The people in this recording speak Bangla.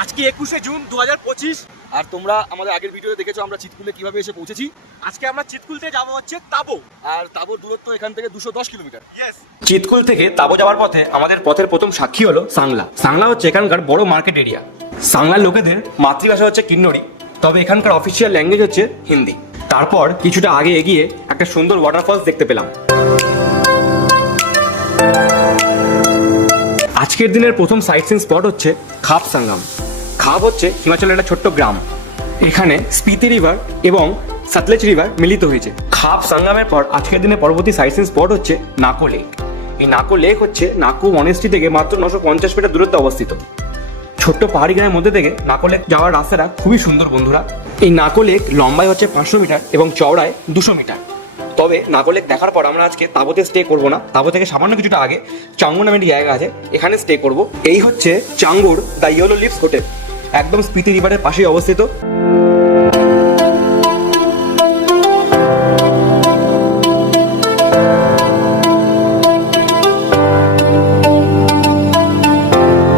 আজকে 21শে জুন 2025। আর তোমরা আমাদের আগের ভিডিওতে দেখেছো আমরা চিতকুলে কিভাবে এসে পৌঁছেছি। আজকে আমরা চিতকুল থেকে যাবো হচ্ছে তাবো। আর তাবোর দূরত্ব এখান থেকে 210 কিলোমিটার। ইয়েস। চিতকুল থেকে তাবো যাওয়ার পথে আমাদের পথের প্রথম সাক্ষী হলো সাংলা। সাংলা হচ্ছে এখানকার বড় মার্কেট এরিয়া। সাংলার লোকেদের মাতৃভাষা হচ্ছে কিন্নড়ি, তবে এখানকার অফিসিয়াল ল্যাঙ্গুয়েজ হচ্ছে হিন্দি। তারপর কিছুটা আগে এগিয়ে একটা সুন্দর ওয়াটারফলস দেখতে পেলাম। আজকের দিনের প্রথম সাইট সিন স্পট হচ্ছে খাপ সাঙ্গাম। খাপ হচ্ছে হিমাচলের একটা ছোট্ট গ্রাম। এখানে স্পিতি রিভার এবং সতলেজ রিভার মিলিত হয়েছে। খাপ সাঙ্গামের পর আজকের দিনে পরবর্তী সাইট সিন স্পট হচ্ছে নাকো লেক। এই নাকো লেক হচ্ছে নাকো মনেস্ট্রি থেকে মাত্র 950 মিটার দূরত্বে অবস্থিত। ছোট্ট পাহাড়ি গ্রামের মধ্যে থেকে নাকো লেক যাওয়ার রাস্তাটা খুবই সুন্দর বন্ধুরা। এই নাকো লেক লম্বায় হচ্ছে 500 মিটার এবং চওড়ায় 200 মিটার। তবে নাকো লেক দেখার পর আমরা আজকে তাবোতে স্টে করব না। তাবো থেকে সামান্য কিছুটা আগে চাঙ্গুর নামে একটি জায়গা আছে, এখানে স্টে করব। এই হচ্ছে চাঙ্গুর দ্য ইয়েলো লিভস হোটেল, একদম স্পিতি রিভারের পাশেই অবস্থিত।